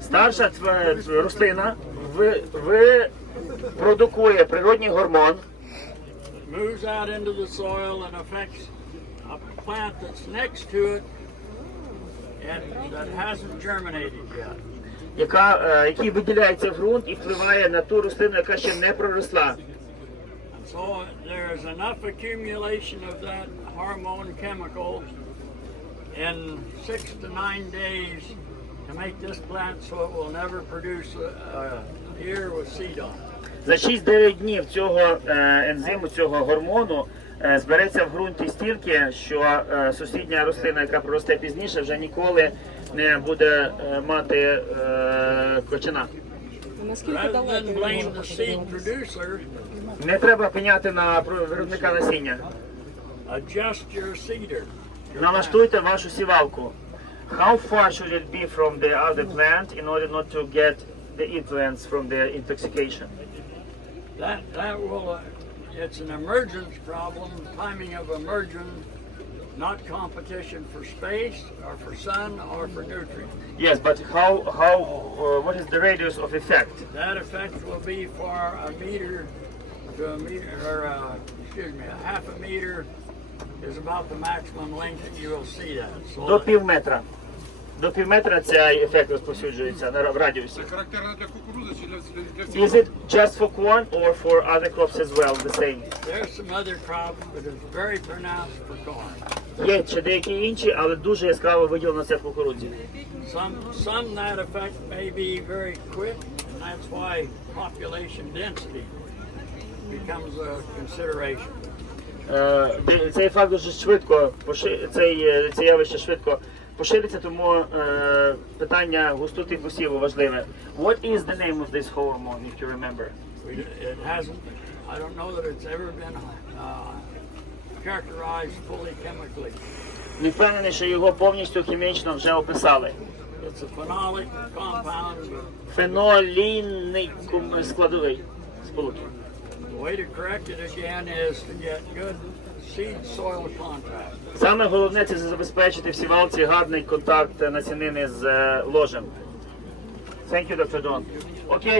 Старша рослина ви, ви продукує природній гормон, яка, е, який виділяється в ґрунт і впливає на ту рослину, яка ще не проросла. So there's enough accumulation of that hormone chemical in six to nine days to make this plant so it will never produce a, a ear with seed on it. За 6-9 днів цього е, ензиму, цього гормону е, збереться в ґрунті стільки, що е, сусідня рослина, яка проросте пізніше, вже ніколи не буде е, мати е, кочана. Наскільки Rather далеко than blame the seed producer, Не треба пеняти на про- виробника насіння. adjust your seeder. Налаштуйте вашу сівалку. How far should it be from the other plant in order not to get the influence from the intoxication? That that will uh, it's an emergence problem, timing of emergence, not competition for space or for sun or for nutrients. Yes, but how how uh, what is the radius of effect? That effect will be for a meter to a meter, or uh, excuse me, a half a meter is about the maximum length that you will see that. So До пів метра. До пів метра цей ефект розповсюджується на в радіусі. Це характерно для кукурудзи чи для, для, для Is it just for corn or for other crops as well the same? there's some other crops, but it's very pronounced for corn. Є ще деякі інші, але дуже яскраво виділено це в кукурудзі. Some some that effect may be very quick, and that's why population density becomes a consideration. Е, Цей факт дуже швидко цей, е, це явище швидко пошириться, тому е, питання густоти посіву важливе. What is the name of this hormone, if you remember? It hasn't. I don't know that it's ever been uh, characterized fully chemically. Не впевнений, що його повністю хімічно вже описали. It's a phenolic compound. Фенолінний складовий сполуки. Way to correct it again is to get good seed-soil contact. Саме головне це забезпечити в сівалці гарний контакт насінини з е. Окей.